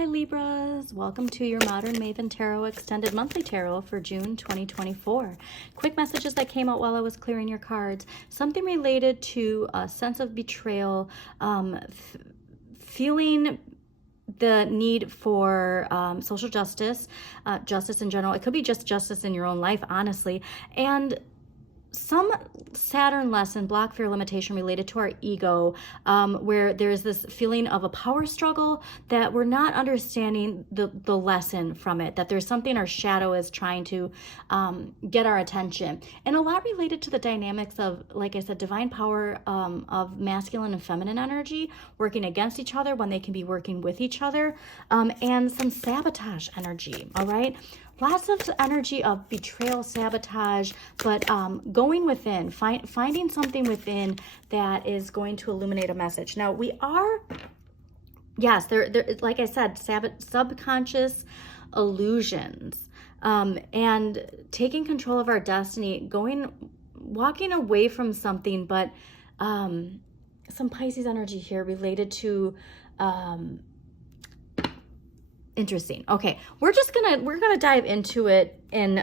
Hi Libras, welcome to your Modern Maven Tarot Extended Monthly Tarot for June 2024. Quick messages that came out while I was clearing your cards. Something related to a sense of betrayal, feeling the need for social justice, justice in general. It could be just justice in your own life, honestly, and some Saturn lesson, block, fear, limitation related to our ego, where there's this feeling of a power struggle that we're not understanding the lesson from it, that there's something our shadow is trying to get our attention. And a lot related to the dynamics of, like I said, divine power of masculine and feminine energy working against each other when they can be working with each other, and some sabotage energy, all right? Lots of energy of betrayal, sabotage, but going within, finding something within that is going to illuminate a message. Now, we are, yes, there, like I said, subconscious illusions, and taking control of our destiny, walking away from something, but some Pisces energy here related to interesting. Okay, we're gonna dive into it in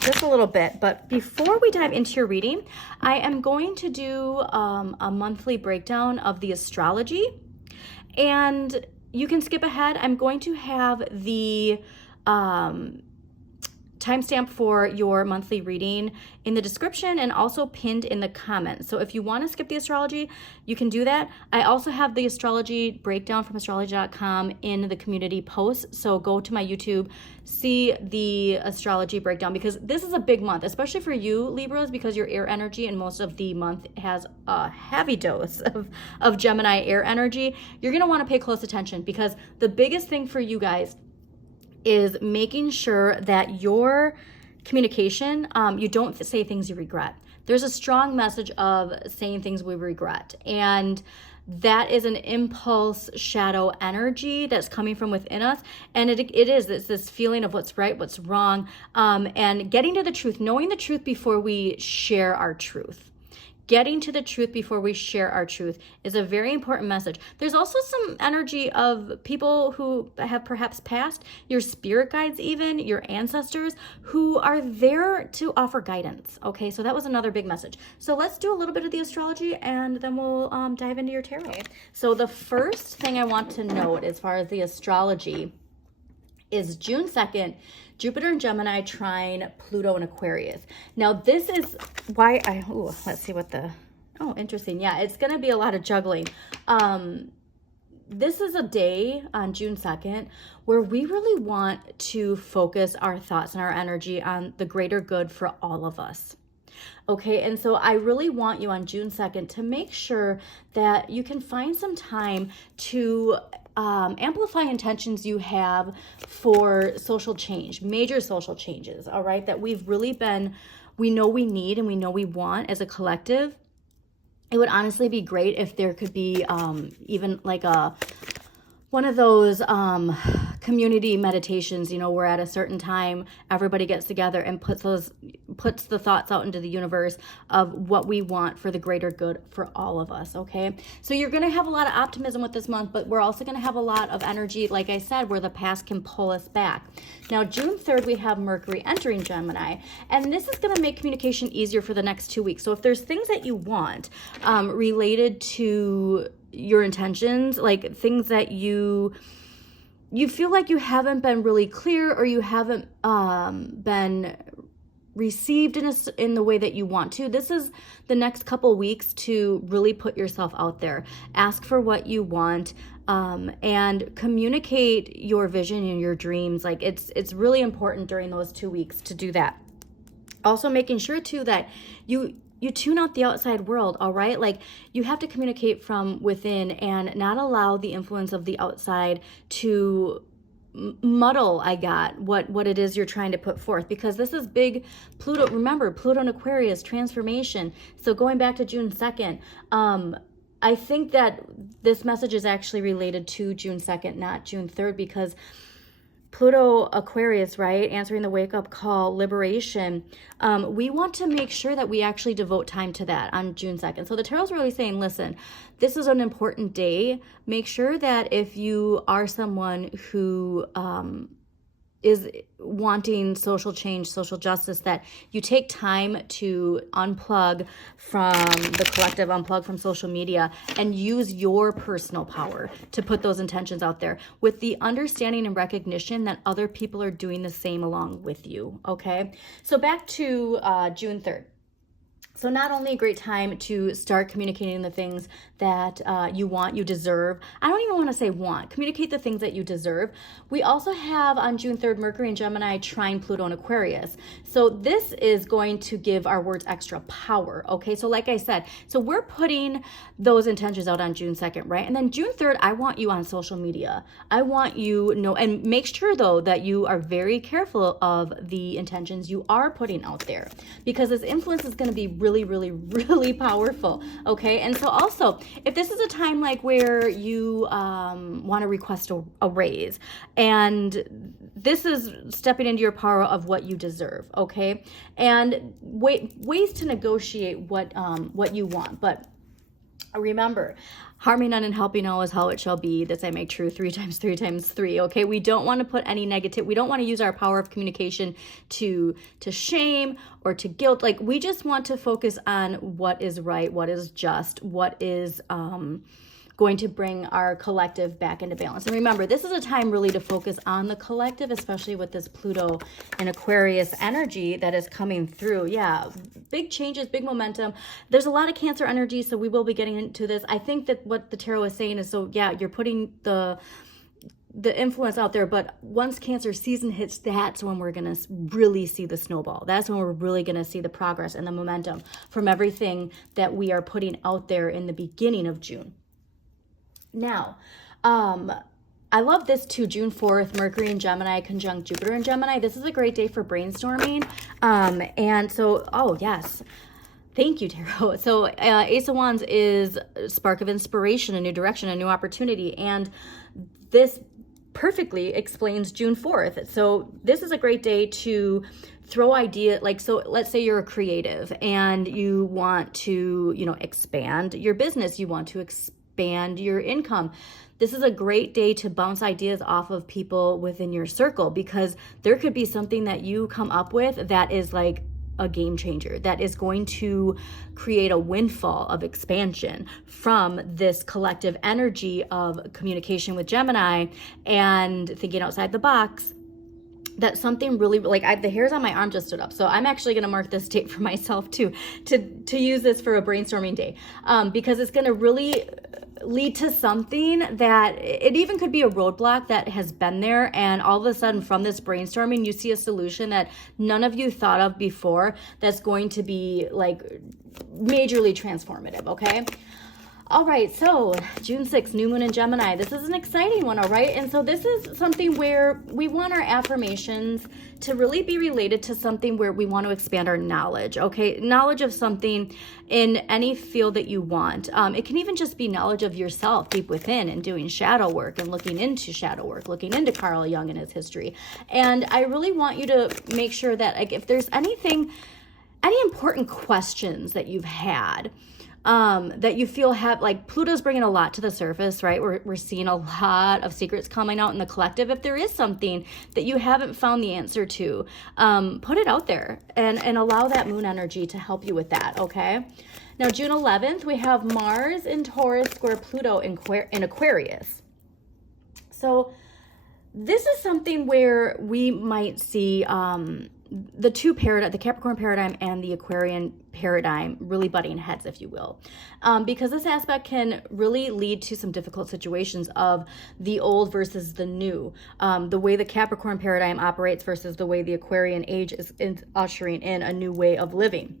just a little bit, but before we dive into your reading, I am going to do a monthly breakdown of the astrology, and you can skip ahead. I'm going to have the timestamp for your monthly reading in the description and also pinned in the comments. So if you want to skip the astrology, you can do that. I also have the astrology breakdown from astrology.com in the community post. So go to my YouTube, see the astrology breakdown, because this is a big month, especially for you Libras, because your air energy and most of the month has a heavy dose of Gemini air energy. You're going to want to pay close attention, because the biggest thing for you guys is making sure that your communication, you don't say things you regret. There's a strong message of saying things we regret, and that is an impulse shadow energy that's coming from within us, and it's this feeling of what's right, what's wrong, and getting to the truth, knowing the truth before we share our truth. Getting to the truth before we share our truth is a very important message. There's also some energy of people who have perhaps passed, your spirit guides even, your ancestors, who are there to offer guidance. Okay, so that was another big message. So let's do a little bit of the astrology, and then we'll dive into your tarot. So the first thing I want to note as far as the astrology is June 2nd, Jupiter in Gemini trine Pluto in Aquarius. Now this is why let's see what interesting. Yeah, it's going to be a lot of juggling. This is a day on June 2nd where we really want to focus our thoughts and our energy on the greater good for all of us. Okay, and so I really want you on June 2nd to make sure that you can find some time to amplify intentions you have for social change, major social changes, all right, that we know we need and we know we want as a collective. It would honestly be great if there could be even like one of those community meditations, where at a certain time everybody gets together and puts the thoughts out into the universe of what we want for the greater good for all of us. Okay, so you're going to have a lot of optimism with this month, but we're also going to have a lot of energy, like I said, where the past can pull us back. Now June 3rd we have Mercury entering Gemini, and this is going to make communication easier for the next 2 weeks. So if there's things that you want related to your intentions, like things that you feel like you haven't been really clear, or you haven't been received in the way that you want to, this is the next couple weeks to really put yourself out there, ask for what you want, and communicate your vision and your dreams. Like it's really important during those 2 weeks to do that. Also making sure too that you tune out the outside world, all right? Like you have to communicate from within and not allow the influence of the outside to muddle what it is you're trying to put forth, because this is big. Pluto, remember, Pluto in Aquarius, transformation. So going back to June 2nd, I think that this message is actually related to June 2nd, not June 3rd, because Pluto Aquarius, right? Answering the wake-up call, liberation. We want to make sure that we actually devote time to that on June 2nd. So the tarot's really saying, listen, this is an important day. Make sure that if you are someone who is wanting social change, social justice, that you take time to unplug from the collective, unplug from social media, and use your personal power to put those intentions out there with the understanding and recognition that other people are doing the same along with you, okay? So back to June 3rd. So not only a great time to start communicating the things that you want, you deserve. I don't even want to say want. Communicate the things that you deserve. We also have on June 3rd, Mercury and Gemini trine Pluto and Aquarius. So this is going to give our words extra power, okay? So like I said, so we're putting those intentions out on June 2nd, right? And then June 3rd, I want you on social media. I want you know, and make sure though that you are very careful of the intentions you are putting out there, because this influence is going to be really powerful, okay? And so also, if this is a time like where you want to request a raise, and this is stepping into your power of what you deserve, okay? And ways to negotiate what you want, but remember, harming none and helping all is how it shall be. This I make true 3 times 3 times 3. Okay, we don't want to put any negative. We don't want to use our power of communication to shame or to guilt. Like, we just want to focus on what is right, what is just, what is going to bring our collective back into balance. And remember, this is a time really to focus on the collective, especially with this Pluto and Aquarius energy that is coming through. Yeah, big changes, big momentum. There's a lot of Cancer energy, so we will be getting into this. I think that what the tarot is saying is, so yeah, you're putting the influence out there, but once Cancer season hits, that's when we're going to really see the snowball. That's when we're really going to see the progress and the momentum from everything that we are putting out there in the beginning of June. Now, I love this too, June 4th, Mercury in Gemini conjunct Jupiter in Gemini. This is a great day for brainstorming. And so, oh yes, thank you, Tarot. So Ace of Wands is a spark of inspiration, a new direction, a new opportunity. And this perfectly explains June 4th. So this is a great day to throw idea, like, so let's say you're a creative and you want to, you know, expand your business. You want to expand your income. This is a great day to bounce ideas off of people within your circle, because there could be something that you come up with that is like a game changer, that is going to create a windfall of expansion from this collective energy of communication with Gemini and thinking outside the box. That something really, like, the hairs on my arm just stood up. So I'm actually going to mark this date for myself too, to use this for a brainstorming day, because it's going to really lead to something that it even could be a roadblock that has been there, and all of a sudden from this brainstorming you see a solution that none of you thought of before that's going to be like majorly transformative, okay? All right, so June 6th, new moon in Gemini. This is an exciting one, all right? And so this is something where we want our affirmations to really be related to something where we want to expand our knowledge, okay? Knowledge of something in any field that you want. It can even just be knowledge of yourself deep within, and doing shadow work and looking into shadow work, looking into Carl Jung and his history. And I really want you to make sure that, like, if there's anything, any important questions that you've had, that you feel have, like, Pluto's bringing a lot to the surface, right? We're seeing a lot of secrets coming out in the collective. If there is something that you haven't found the answer to, put it out there and allow that moon energy to help you with that, okay? Now, June 11th, we have Mars in Taurus square Pluto in Aquarius. So this is something where we might see the two paradigm, the Capricorn paradigm and the Aquarian paradigm, really butting heads, if you will, because this aspect can really lead to some difficult situations of the old versus the new, the way the Capricorn paradigm operates versus the way the Aquarian age is ushering in a new way of living.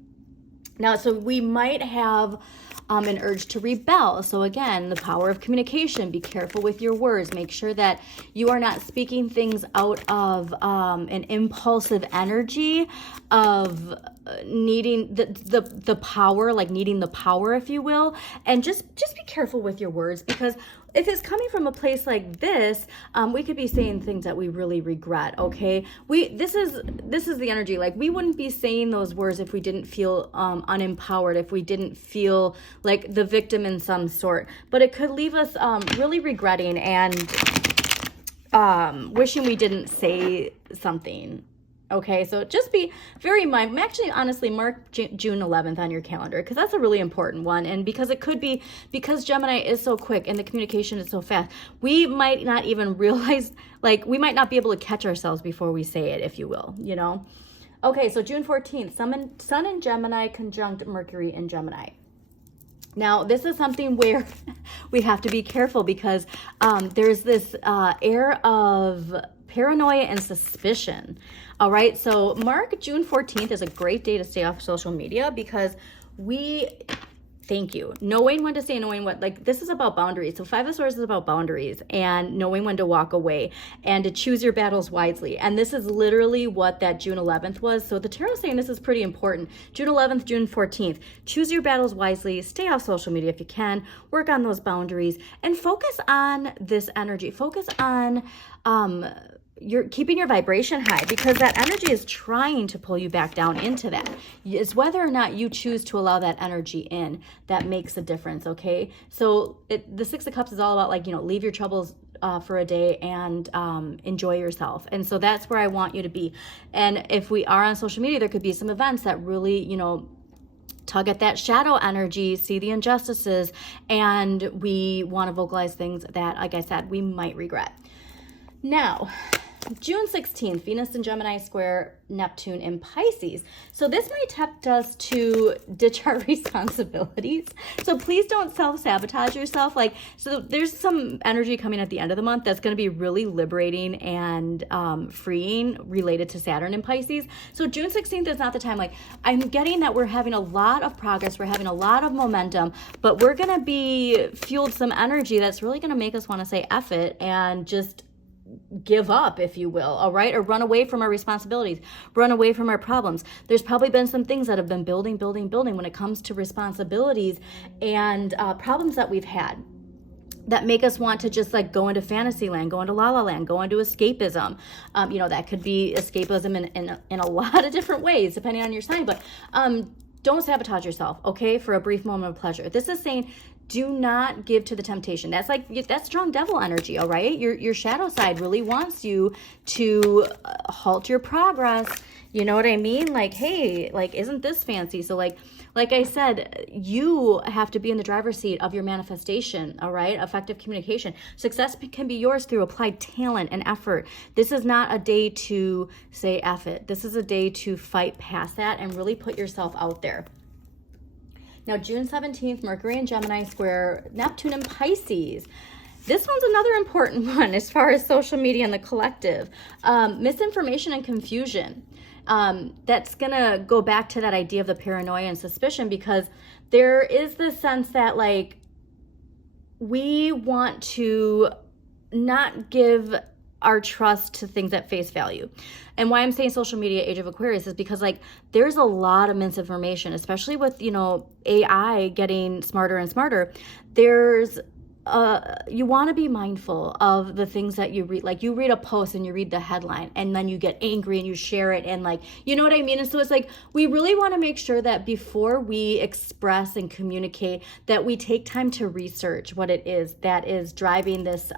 Now, so we might have an urge to rebel. So again, the power of communication. Be careful with your words. Make sure that you are not speaking things out of an impulsive energy of needing the power, like needing the power, if you will. And just be careful with your words, because if it's coming from a place like this, we could be saying things that we really regret. Okay, this is the energy. Like, we wouldn't be saying those words if we didn't feel unempowered, if we didn't feel like the victim in some sort. But it could leave us really regretting and wishing we didn't say something. Okay, so just be very mindful. Actually, honestly, mark June 11th on your calendar, because that's a really important one. And because it could be, because Gemini is so quick and the communication is so fast, we might not even realize, like, we might not be able to catch ourselves before we say it, if you will, you know? Okay, so June 14th, Sun in Gemini conjunct Mercury in Gemini. Now, this is something where we have to be careful, because there's this air of paranoia and suspicion. All right, so mark June 14th is a great day to stay off social media, because knowing when to say, knowing what, like, this is about boundaries. So Five of Swords is about boundaries and knowing when to walk away and to choose your battles wisely. And this is literally what that June 11th was. So the tarot is saying this is pretty important. June 11th, June 14th, choose your battles wisely, stay off social media if you can, work on those boundaries, and focus on this energy. Focus on, you're keeping your vibration high, because that energy is trying to pull you back down into that. It's whether or not you choose to allow that energy in that makes a difference. Okay, so the Six of Cups is all about, like, you know, leave your troubles for a day and enjoy yourself. And so that's where I want you to be. And if we are on social media, there could be some events that really, you know, tug at that shadow energy, see the injustices, and we want to vocalize things that, like I said, we might regret. Now, June 16th, Venus in Gemini square Neptune in Pisces. So this might tempt us to ditch our responsibilities. So please don't self-sabotage yourself. Like, so there's some energy coming at the end of the month that's going to be really liberating and freeing related to Saturn in Pisces. So June 16th is not the time. Like, I'm getting that we're having a lot of progress. We're having a lot of momentum, but we're going to be fueled some energy that's really going to make us want to say F it and just give up, if you will, all right? Or run away from our responsibilities, run away from our problems. There's probably been some things that have been building when it comes to responsibilities and problems that we've had that make us want to just, like, go into fantasy land, go into la la land, go into escapism. You know, that could be escapism in a lot of different ways, depending on your sign, but don't sabotage yourself, okay, for a brief moment of pleasure. This is saying, do not give to the temptation. That's strong devil energy, all right? Your shadow side really wants you to halt your progress. You know what I mean? Like, hey, like, isn't this fancy? So like I said, you have to be in the driver's seat of your manifestation, all right? Effective communication. Success can be yours through applied talent and effort. This is not a day to say F it. This is a day to fight past that and really put yourself out there. Now, June 17th, Mercury in Gemini square Neptune in Pisces. This one's another important one as far as social media and the collective. Misinformation and confusion. That's going to go back to that idea of the paranoia and suspicion, because there is this sense that, like, we want to not give our trust to things at face value. And why I'm saying social media, age of Aquarius, is because, like, there's a lot of misinformation, especially with, you know, AI getting smarter and smarter. There's you want to be mindful of the things that you read. Like, you read a post and you read the headline and then you get angry and you share it, and, like, you know what I mean? And so it's like, we really want to make sure that before we express and communicate, that we take time to research what it is that is driving this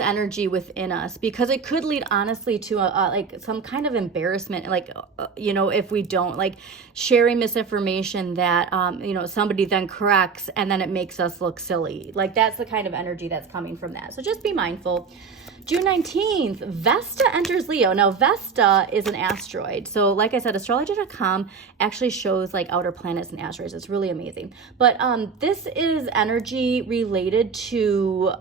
energy within us, because it could lead, honestly, to like some kind of embarrassment, like, you know, if we don't, like, sharing misinformation that you know, somebody then corrects and then it makes us look silly. Like, that's the kind of energy that's coming from that. So just be mindful. June 19th, Vesta enters Leo. Now, Vesta is an asteroid. So like I said, astrology.com actually shows, like, outer planets and asteroids. It's really amazing. But this is energy related to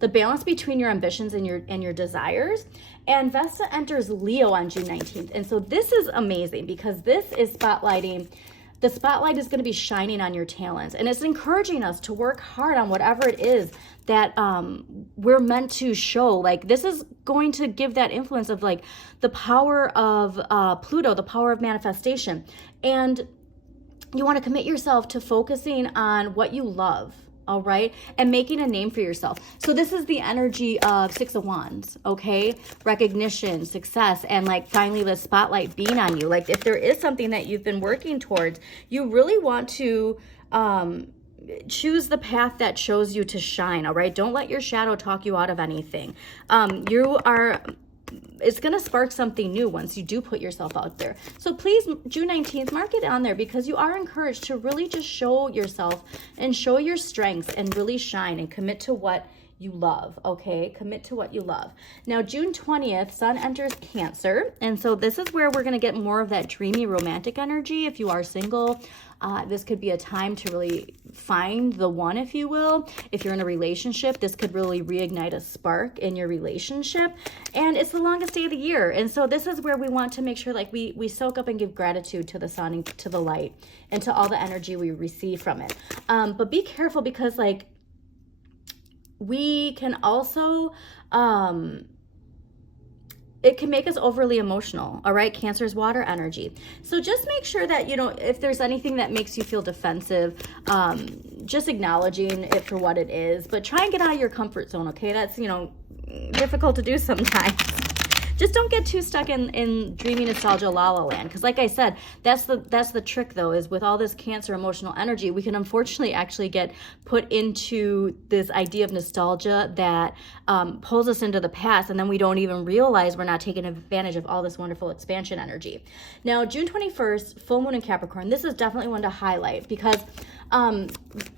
the balance between your ambitions and your desires. And Vesta enters Leo on June 19th. And so this is amazing, because this is spotlighting the spotlight is going to be shining on your talents, and it's encouraging us to work hard on whatever it is that we're meant to show. Like, this is going to give that influence of like the power of Pluto, the power of manifestation. And you want to commit yourself to focusing on what you love, all right? And making a name for yourself. So this is the energy of Six of Wands, okay? Recognition, success, and like finally the spotlight being on you. Like, if there is something that you've been working towards, you really want to choose the path that shows you to shine, all right? Don't let your shadow talk you out of anything. It's going to spark something new once you do put yourself out there. So please, June 19th, mark it on there, because you are encouraged to really just show yourself and show your strengths and really shine and commit to what you love, okay? Commit to what you love. Now, June 20th, Sun enters Cancer. And so this is where we're going to get more of that dreamy romantic energy. If you are single, this could be a time to really find the one, if you will. If you're in a relationship, this could really reignite a spark in your relationship. And it's the longest day of the year. And so this is where we want to make sure like we soak up and give gratitude to the sun and to the light and to all the energy we receive from it. But be careful, because like we can also it can make us overly emotional, all right? Cancer is water energy. So just make sure that, you know, if there's anything that makes you feel defensive, just acknowledging it for what it is, but try and get out of your comfort zone, okay? That's, you know, difficult to do sometimes. Just don't get too stuck in dreamy nostalgia la la land, because like I said, that's the trick though, is with all this Cancer emotional energy, we can unfortunately actually get put into this idea of nostalgia that pulls us into the past, and then we don't even realize we're not taking advantage of all this wonderful expansion energy. Now, June 21st, full moon in Capricorn. This is definitely one to highlight, because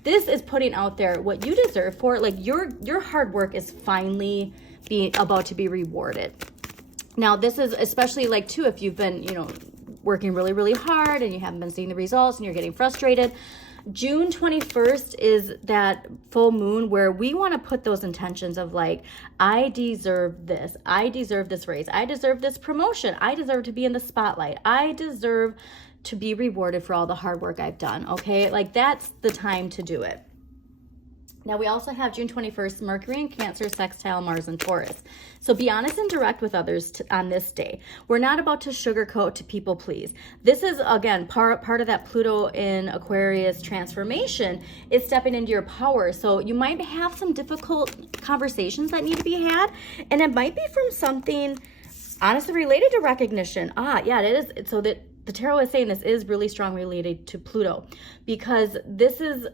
this is putting out there what you deserve for it. Like your hard work is finally about to be rewarded. Now, this is especially like too, if you've been, you know, working really, really hard and you haven't been seeing the results and you're getting frustrated. June 21st is that full moon where we want to put those intentions of like, I deserve this. I deserve this raise. I deserve this promotion. I deserve to be in the spotlight. I deserve to be rewarded for all the hard work I've done. Okay. Like, that's the time to do it. Now, we also have June 21st, Mercury in Cancer, sextile Mars and Taurus. So be honest and direct with others on this day. We're not about to sugarcoat to people please. This is, again, part of that Pluto in Aquarius transformation is stepping into your power. So you might have some difficult conversations that need to be had, and it might be from something honestly related to recognition. Yeah, it is. So that the tarot is saying this is really strong related to Pluto, because this is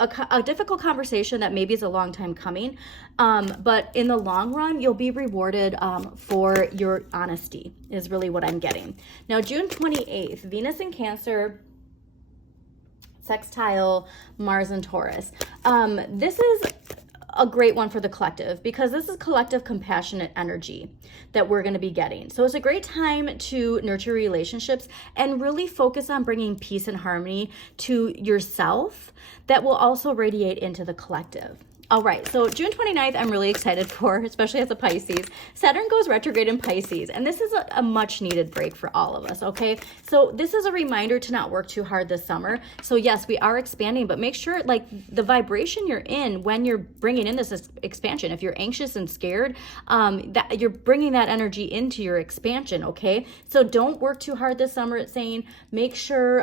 a difficult conversation that maybe is a long time coming, but in the long run, you'll be rewarded for your honesty is really what I'm getting. Now, June 28th, Venus in Cancer, sextile Mars and Taurus. This is a great one for the collective, because this is collective compassionate energy that we're going to be getting. So it's a great time to nurture relationships and really focus on bringing peace and harmony to yourself that will also radiate into the collective. All right, so June 29th, I'm really excited for, especially as a Pisces. Saturn goes retrograde in Pisces, and this is a much needed break for all of us, okay? So this is a reminder to not work too hard this summer. So yes, we are expanding, but make sure like the vibration you're in when you're bringing in this expansion, if you're anxious and scared, that you're bringing that energy into your expansion, okay? So don't work too hard this summer, it's saying. Make sure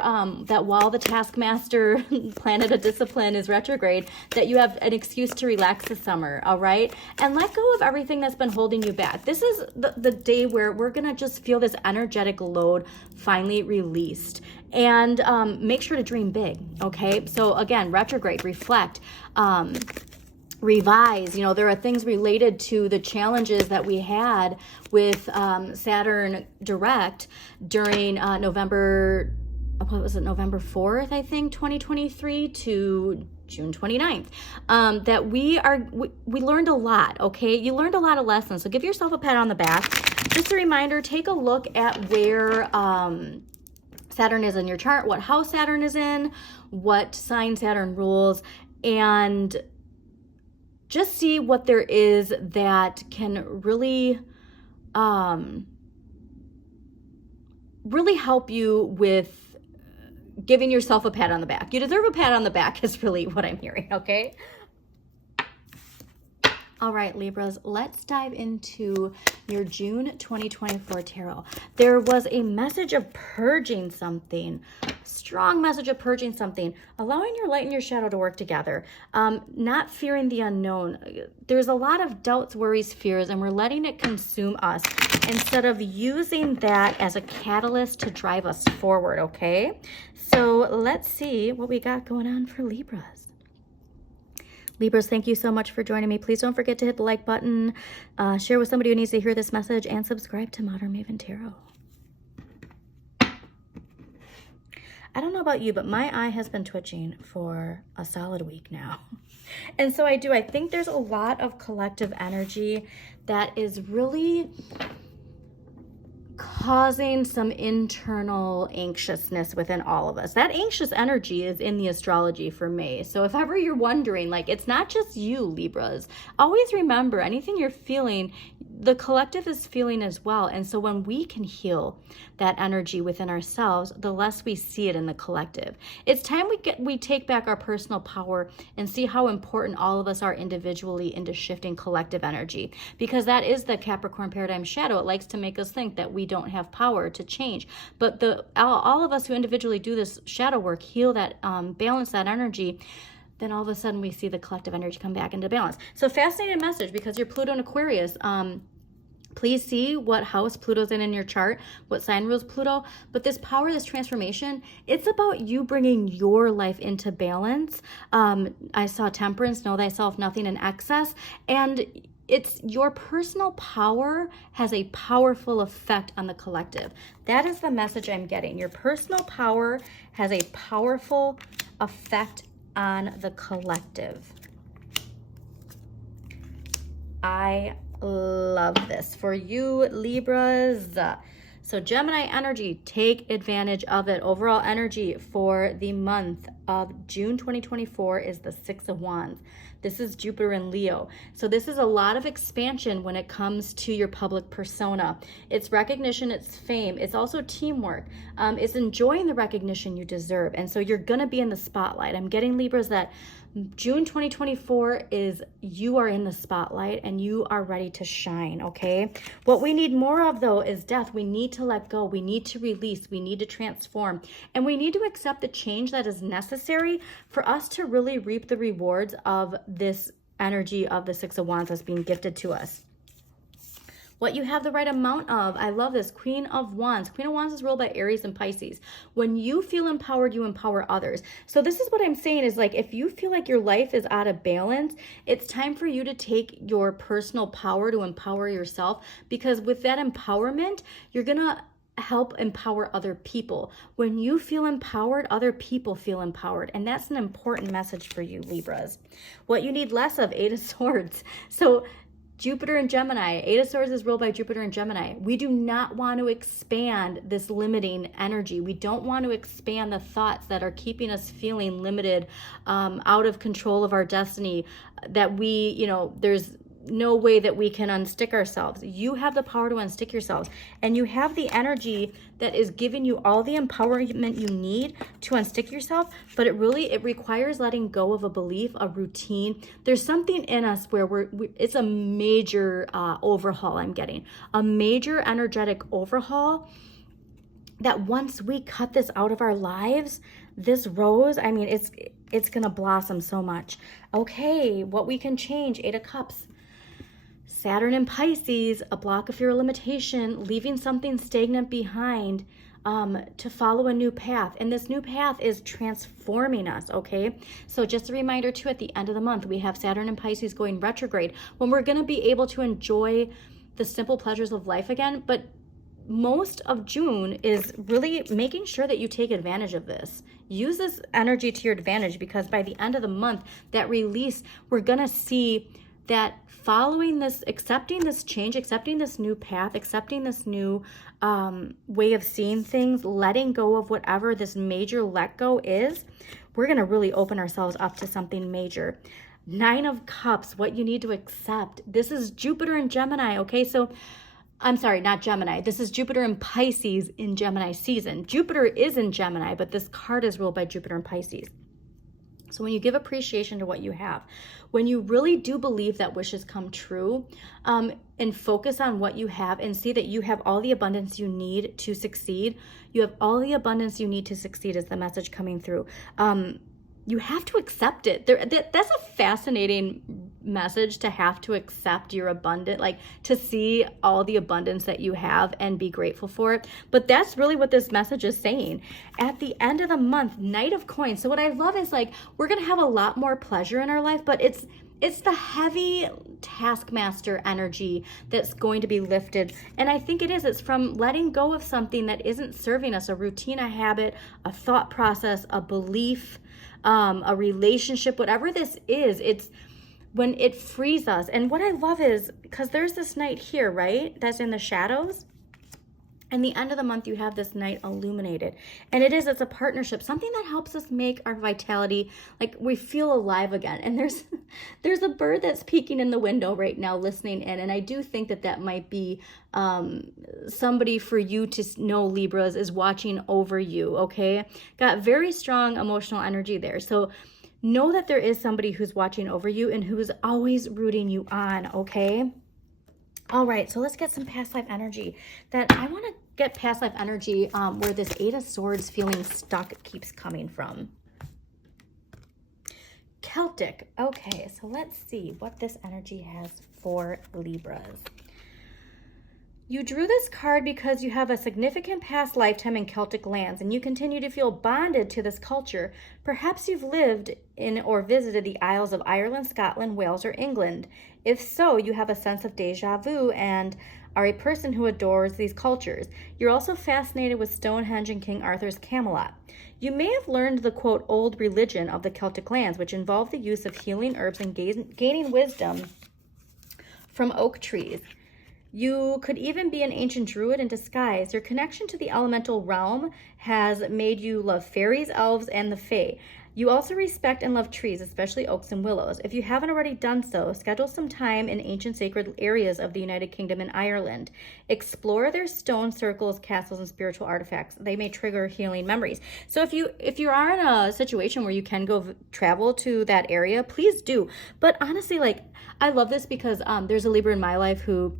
that while the taskmaster planet of discipline is retrograde, that you have an excuse to relax this summer, all right? And let go of everything that's been holding you back. This is the day where we're gonna just feel this energetic load finally released. And make sure to dream big, okay? So again, retrograde, reflect, revise. You know, there are things related to the challenges that we had with Saturn direct during November 4th, I think, 2023 to June 29th, that we learned a lot, okay? You learned a lot of lessons, so give yourself a pat on the back. Just a reminder, take a look at where Saturn is in your chart, what house Saturn is in, what sign Saturn rules, and just see what there is that can really really help you with giving yourself a pat on the back. You deserve a pat on the back is really what I'm hearing, okay? All right, Libras, let's dive into your June 2024 tarot. There was a message of purging something, strong message of purging something, allowing your light and your shadow to work together, not fearing the unknown. There's a lot of doubts, worries, fears, and we're letting it consume us instead of using that as a catalyst to drive us forward, okay? So let's see what we got going on for Libras. Libras, thank you so much for joining me. Please don't forget to hit the like button, share with somebody who needs to hear this message, and subscribe to Modern Maven Tarot. I don't know about you, but my eye has been twitching for a solid week now. And so I think there's a lot of collective energy that is really causing some internal anxiousness within all of us. That anxious energy is in the astrology for May. So if ever you're wondering, like, it's not just you, Libras. Always remember, anything you're feeling, the collective is feeling as well. And so when we can heal that energy within ourselves, the less we see it in the collective. It's time we take back our personal power and see how important all of us are individually into shifting collective energy, because that is the Capricorn paradigm shadow. It likes to make us think that we don't have power to change, but all of us who individually do this shadow work, heal that, balance that energy, then all of a sudden we see the collective energy come back into balance. So fascinating message, because you're Pluto in Aquarius. Please see what house Pluto's in your chart, what sign rules Pluto. But this power, this transformation, it's about you bringing your life into balance. I saw Temperance, know thyself, nothing in excess. And it's your personal power has a powerful effect on the collective. That is the message I'm getting. Your personal power has a powerful effect on the collective. I love this for you, Libras. So Gemini energy, take advantage of it. Overall energy for the month of June 2024 is the Six of Wands. This is Jupiter in Leo. So this is a lot of expansion when it comes to your public persona. It's recognition, it's fame, it's also teamwork. It's enjoying the recognition you deserve. And so you're gonna be in the spotlight. I'm getting, Libras, that June 2024 is you are in the spotlight and you are ready to shine, okay? What we need more of, though, is death. We need to let go. We need to release. We need to transform. And we need to accept the change that is necessary for us to really reap the rewards of this energy of the Six of Wands that's being gifted to us. What you have the right amount of. I love this. Queen of Wands. Queen of Wands is ruled by Aries and Pisces. When you feel empowered, you empower others. So this is what I'm saying is, like, if you feel like your life is out of balance, it's time for you to take your personal power to empower yourself, because with that empowerment, you're going to help empower other people. When you feel empowered, other people feel empowered. And that's an important message for you, Libras. What you need less of, Eight of Swords. So Jupiter and Gemini. Eight of Swords is ruled by Jupiter and Gemini. We do not want to expand this limiting energy. We don't want to expand the thoughts that are keeping us feeling limited, out of control of our destiny, that we, there's no way that we can unstick ourselves. You have the power to unstick yourselves, and you have the energy that is giving you all the empowerment you need to unstick yourself. But it requires letting go of a belief, a routine. There's something in us where it's a major overhaul. I'm getting a major energetic overhaul, that once we cut this out of our lives, this rose, I mean, it's gonna blossom so much. Okay, what we can change. Eight of Cups. Saturn in Pisces, a block of fear or limitation, leaving something stagnant behind, to follow a new path. And this new path is transforming us, okay? So just a reminder too, at the end of the month, we have Saturn in Pisces going retrograde, when we're gonna be able to enjoy the simple pleasures of life again. But most of June is really making sure that you take advantage of this. Use this energy to your advantage, because by the end of the month, that release, we're gonna see that following this, accepting this change, accepting this new path, accepting this new way of seeing things, letting go of whatever this major let go is, we're going to really open ourselves up to something major. Nine of Cups, what you need to accept. This is Jupiter and Gemini, okay? So I'm sorry, not Gemini. This is Jupiter in Pisces in Gemini season. Jupiter is in Gemini, but this card is ruled by Jupiter in Pisces. So when you give appreciation to what you have, when you really do believe that wishes come true, and focus on what you have and see that you have all the abundance you need to succeed. You have all the abundance you need to succeed is the message coming through. You have to accept it. That's a fascinating message, to have to accept your abundant, like to see all the abundance that you have and be grateful for it. But that's really what this message is saying. At the end of the month, Knight of Coins. So what I love is like, we're going to have a lot more pleasure in our life, but it's the heavy taskmaster energy that's going to be lifted. And I think it's from letting go of something that isn't serving us, a routine, a habit, a thought process, a belief, a relationship, whatever this is. It's when it frees us. And what I love is, because there's this Knight here, right, that's in the shadows. And the end of the month, you have this Knight illuminated. And it's a partnership, something that helps us make our vitality, like we feel alive again. And there's a bird that's peeking in the window right now, listening in. And I do think that might be somebody for you to know, Libras, is watching over you, okay? Got very strong emotional energy there. So know that there is somebody who's watching over you and who is always rooting you on, okay? All right, so let's get some past life energy. That I want to get past life energy where this Eight of Swords feeling stuck keeps coming from. Celtic. Okay, so let's see what this energy has for Libras. You drew this card because you have a significant past lifetime in Celtic lands and you continue to feel bonded to this culture. Perhaps you've lived in or visited the Isles of Ireland, Scotland, Wales, or England. If so, you have a sense of deja vu and are a person who adores these cultures. You're also fascinated with Stonehenge and King Arthur's Camelot. You may have learned the, quote, old religion of the Celtic lands, which involved the use of healing herbs and gaining wisdom from oak trees. You could even be an ancient druid in disguise. Your connection to the elemental realm has made you love fairies, elves, and the fae. You also respect and love trees, especially oaks and willows. If you haven't already done so, schedule some time in ancient sacred areas of the United Kingdom and Ireland. Explore their stone circles, castles, and spiritual artifacts. They may trigger healing memories. So if you are in a situation where you can go travel to that area, please do. But honestly, like, I love this because there's a Libra in my life who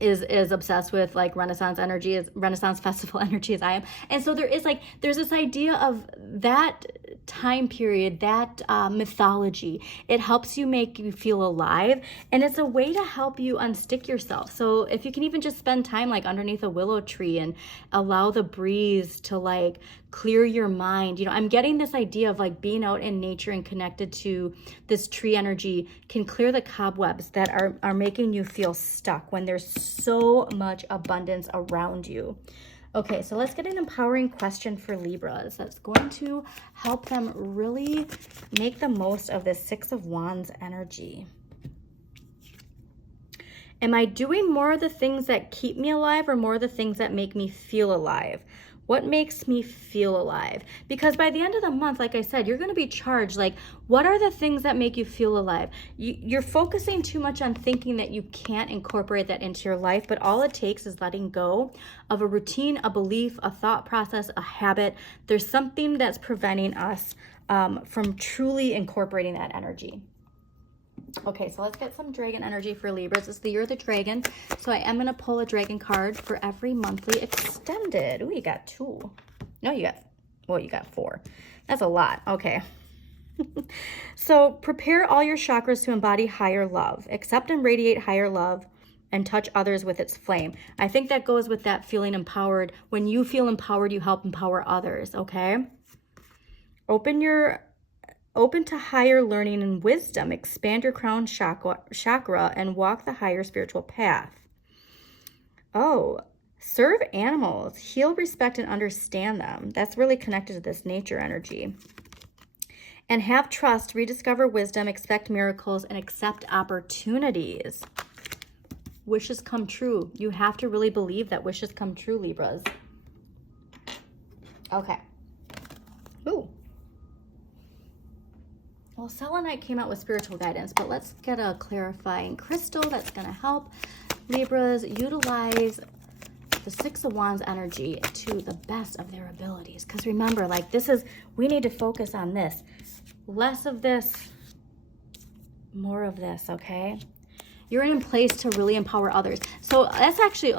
is obsessed with like Renaissance energy, Renaissance festival energy as I am. And so there's this idea of that time period, that mythology. It helps you make you feel alive, and it's a way to help you unstick yourself. So if you can even just spend time like underneath a willow tree and allow the breeze to like clear your mind. You know, I'm getting this idea of like being out in nature and connected to this tree energy can clear the cobwebs that are making you feel stuck when there's so much abundance around you. Okay, so let's get an empowering question for Libras that's going to help them really make the most of this Six of Wands energy. Am I doing more of the things that keep me alive or more of the things that make me feel alive? What makes me feel alive? Because by the end of the month, like I said, you're going to be charged. Like, what are the things that make you feel alive? You're focusing too much on thinking that you can't incorporate that into your life, but all it takes is letting go of a routine, a belief, a thought process, a habit. There's something that's preventing us from truly incorporating that energy. Okay, so let's get some dragon energy for Libras. It's the year of the dragon, so I am going to pull a dragon card for every monthly extended. Ooh, you got two. No, you got four. That's a lot. Okay. So prepare all your chakras to embody higher love. Accept and radiate higher love and touch others with its flame. I think that goes with that feeling empowered. When you feel empowered, you help empower others, okay? Open to higher learning and wisdom. Expand your crown chakra and walk the higher spiritual path. Oh, serve animals. Heal, respect, and understand them. That's really connected to this nature energy. And have trust, rediscover wisdom, expect miracles, and accept opportunities. Wishes come true. You have to really believe that wishes come true, Libras. Okay. Ooh. Well, selenite came out with spiritual guidance, but let's get a clarifying crystal that's going to help Libras utilize the Six of Wands energy to the best of their abilities. Because remember, like, we need to focus on this. Less of this, more of this, okay? You're in a place to really empower others. So that's actually,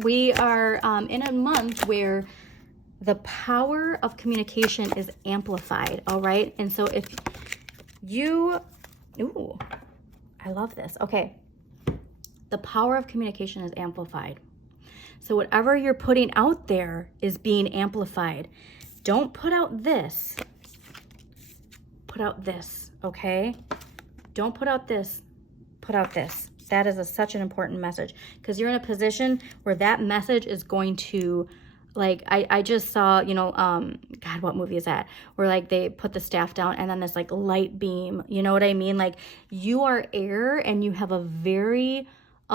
we are in a month where the power of communication is amplified, all right? And so if you, ooh, I love this. Okay. The power of communication is amplified. So whatever you're putting out there is being amplified. Don't put out this. Put out this, okay? Don't put out this. Put out this. That is such an important message, because you're in a position where that message is going to, like, I just saw, you know, God, what movie is that? Where, like, they put the staff down and then this, like, light beam, you know what I mean? Like, you are air and you have a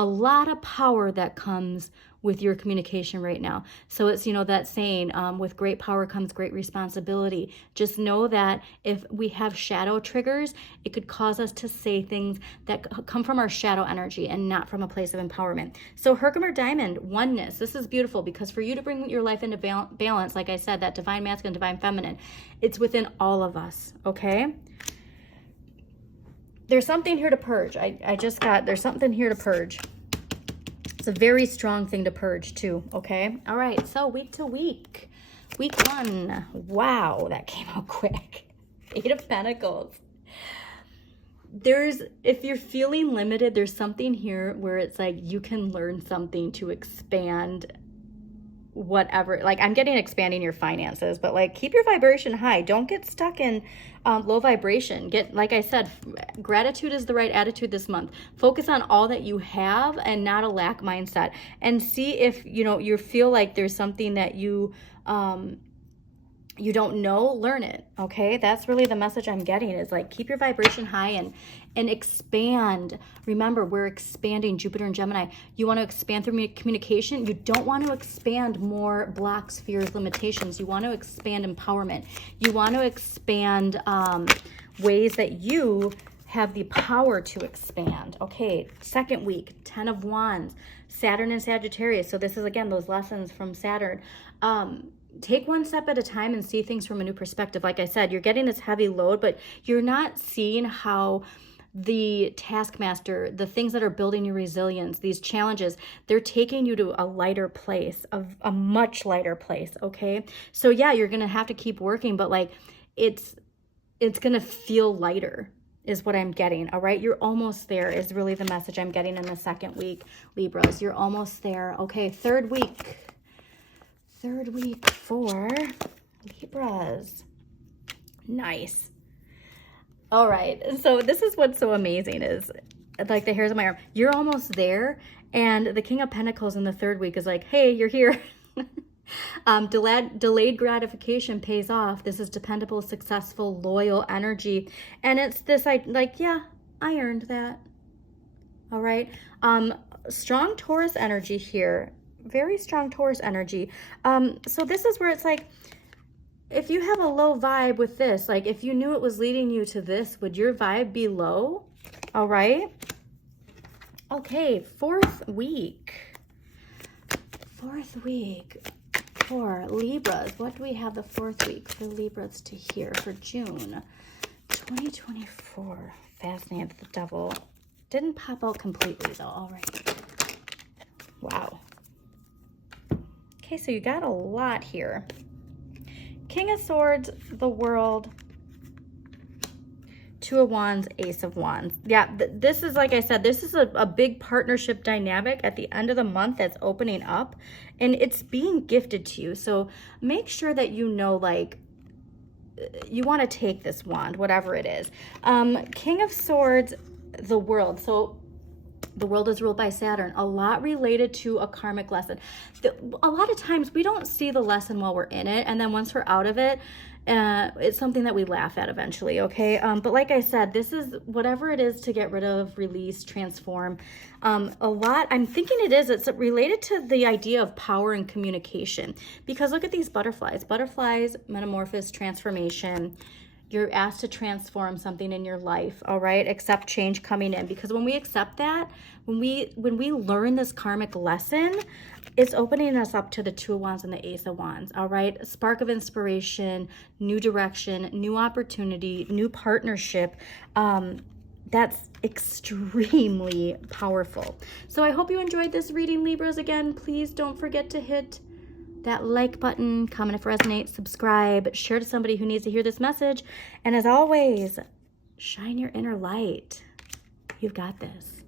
lot of power that comes with your communication right now. So it's, you know, that saying, with great power comes great responsibility. Just know that if we have shadow triggers, it could cause us to say things that come from our shadow energy and not from a place of empowerment. So Herkimer Diamond, oneness. This is beautiful, because for you to bring your life into balance, like I said, that divine masculine, divine feminine, it's within all of us, okay? There's something here to purge. There's something here to purge. It's a very strong thing to purge too, okay? All right, so week to week. Week 1. Wow, that came out quick. 8 of Pentacles. If you're feeling limited, there's something here where it's like you can learn something to expand whatever. Like, I'm getting expanding your finances, but, like, keep your vibration high. Don't get stuck in low vibration. Like I said, gratitude is the right attitude this month. Focus on all that you have and not a lack mindset, and see if, you know, you feel like there's something that you don't know, learn it, okay? That's really the message I'm getting, is like, keep your vibration high and expand. Remember, we're expanding Jupiter and Gemini. You want to expand through communication. You don't want to expand more blocks, fears, limitations. You want to expand empowerment. You want to expand ways that you have the power to expand. Okay, second week, 10 of Wands, Saturn and Sagittarius. So this is, again, those lessons from Saturn. Take one step at a time and see things from a new perspective. Like I said, you're getting this heavy load, but you're not seeing how the taskmaster, the things that are building your resilience, these challenges, they're taking you to a lighter place, a much lighter place, okay? So yeah, you're going to have to keep working, but, like, it's going to feel lighter is what I'm getting, all right? You're almost there is really the message I'm getting in the second week, Libras. You're almost there. Okay, third week for Libras. Nice. All right, so this is what's so amazing, is like the hairs on my arm. You're almost there, and the King of Pentacles in the third week is like, hey, you're here. Delayed gratification pays off. This is dependable, successful, loyal energy, and it's this, like, yeah, I earned that. All right, strong Taurus energy here. Very strong Taurus energy. So this is where it's like, if you have a low vibe with this, like, if you knew it was leading you to this, would your vibe be low? All right. Okay, fourth week for Libras. What do we have the fourth week for Libras to hear for June 2024? Fascinating. The Devil didn't pop out completely though. All right. Wow. Okay, so you got a lot here. King of Swords, the World, Two of Wands, Ace of Wands. Yeah, this is, like I said, this is a big partnership dynamic at the end of the month that's opening up, and it's being gifted to you. So make sure that you know, like, you want to take this wand, whatever it is. King of Swords, the World. So the world is ruled by Saturn, a lot related to a karmic lesson. A lot of times we don't see the lesson while we're in it, and then once we're out of it, it's something that we laugh at eventually, okay? But like I said, this is whatever it is to get rid of, release, transform. I'm thinking it's related to the idea of power and communication, because look at these butterflies. Butterflies, metamorphosis, transformation. You're asked to transform something in your life, all right? Accept change coming in, because when we accept that, when we learn this karmic lesson, it's opening us up to the Two of Wands and the Ace of Wands, all right? A spark of inspiration, new direction, new opportunity, new partnership. That's extremely powerful. So I hope you enjoyed this reading, Libras. Again, please don't forget to hit that like button, comment if it resonates, subscribe, share to somebody who needs to hear this message. And as always, shine your inner light. You've got this.